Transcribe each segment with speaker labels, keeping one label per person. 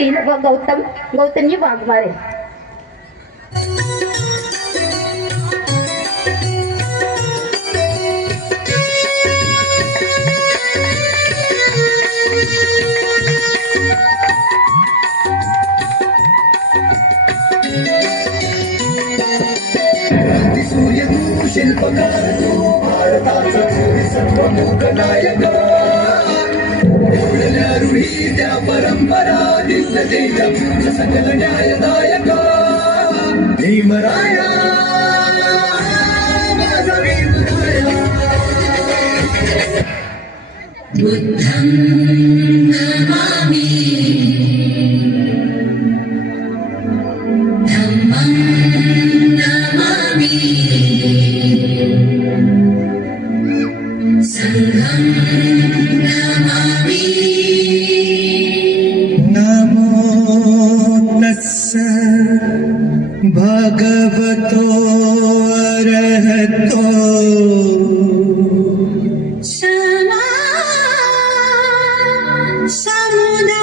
Speaker 1: पाटील व गौतम गौतमी वाघमारे
Speaker 2: शिल्पकार तू भारताचा सर्व मूक नायक त्या परंपरा दिल तेज सकल न्यायदायक भीमराया
Speaker 3: भगवतो अरहतो
Speaker 1: समुदाश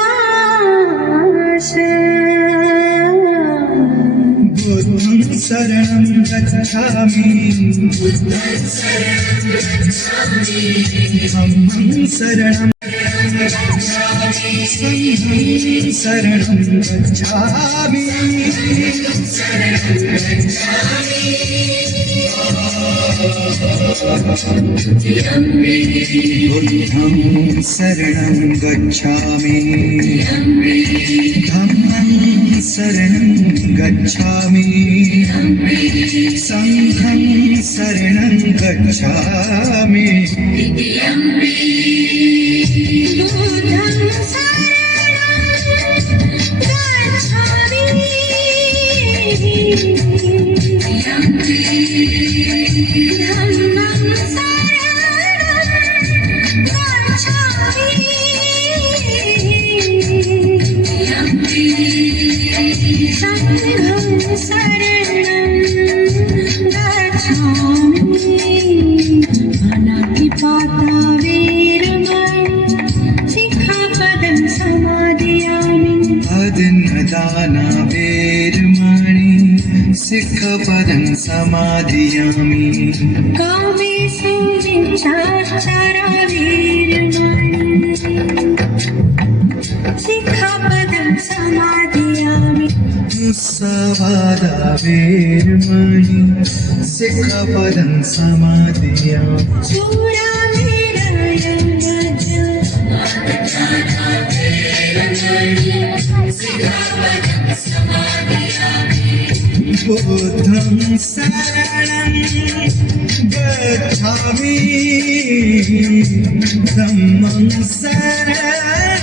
Speaker 3: बुद्धं शरणं गच्छामि। धम्मं शरणं संघं शरणं गच्छामि बुद्धं शरणं गच्छामि धम्मं शरणं गच्छामि सङ्घं शरणं गच्छामि I'm sorry. सिक्खपदं समाधियामि।
Speaker 1: वीरमणि शिखापदं समादयामि
Speaker 3: मुस्सावादा वेर्मणि। सिक्खपदं समाधियामि। बुद्धं शरणं गच्छामि धम्मं शरणं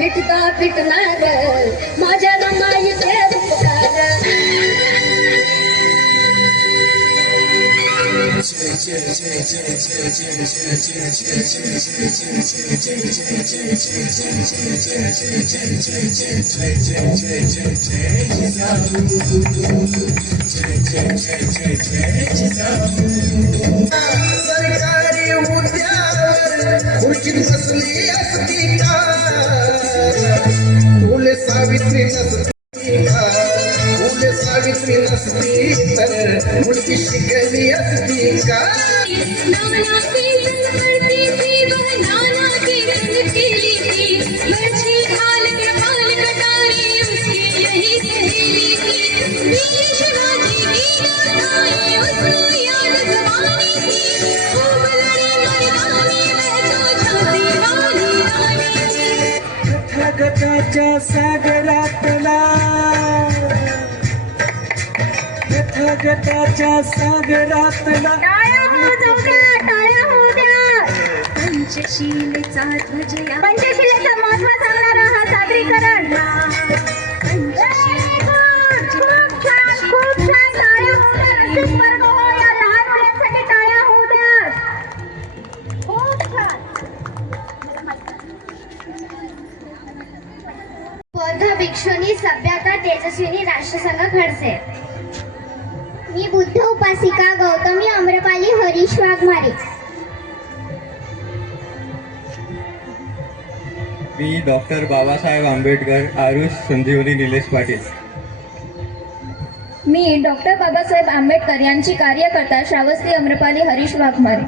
Speaker 1: नाही फिटता फिटणार माझ्या रमाईचे उपकार
Speaker 2: सरकारी सावित्री नसती का तर मुलगी शिकली असती का
Speaker 1: थी
Speaker 3: गटाच्या सागरातला गटाच्या प्रेमाच्या सागरातला
Speaker 1: पंचशीलेचा ध्वज
Speaker 4: पंचशिलेचं महत्त्व सांगणारा हा सादरीकरण good. खूप छान खूप छान
Speaker 5: खडसे. मी बुद्ध उपासिका गौतमी अम्रपाली हरीश वाघमारे.
Speaker 6: मी डॉक्टर बाबासाहेब आंबेडकर आरुष संजीवनी निलेश पाटील.
Speaker 4: मी डॉक्टर बाबासाहेब आंबेडकर यांची कार्यकर्ता श्रावस्ती अम्रपाली हरीश वाघमारे.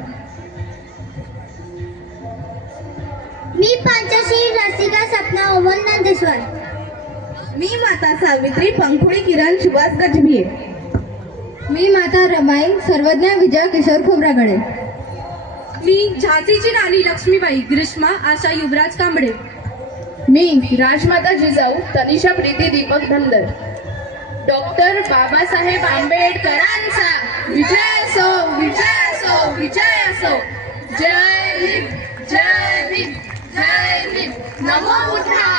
Speaker 5: मी पंचशील रसिका सपना ओमन नंदेश्वर
Speaker 7: मी माता सावित्री पंखुडी किरण सुभाष गजभिये
Speaker 4: मी माता रमाई सर्वज्ञ विजय किशोर खोब्रागडे.
Speaker 7: मी झाशीची राणी लक्ष्मीबाई ग्रीष्मा आशा युवराज कांबळे.
Speaker 8: मी राजमाता जिजाऊ तनिषा प्रीती दीपक धनगर डॉक्टर बाबासाहेब आंबेडकरांचा विजय असो विजय असो विजय असो. जय भीम जय भीम जय भीम नमो बुद्धा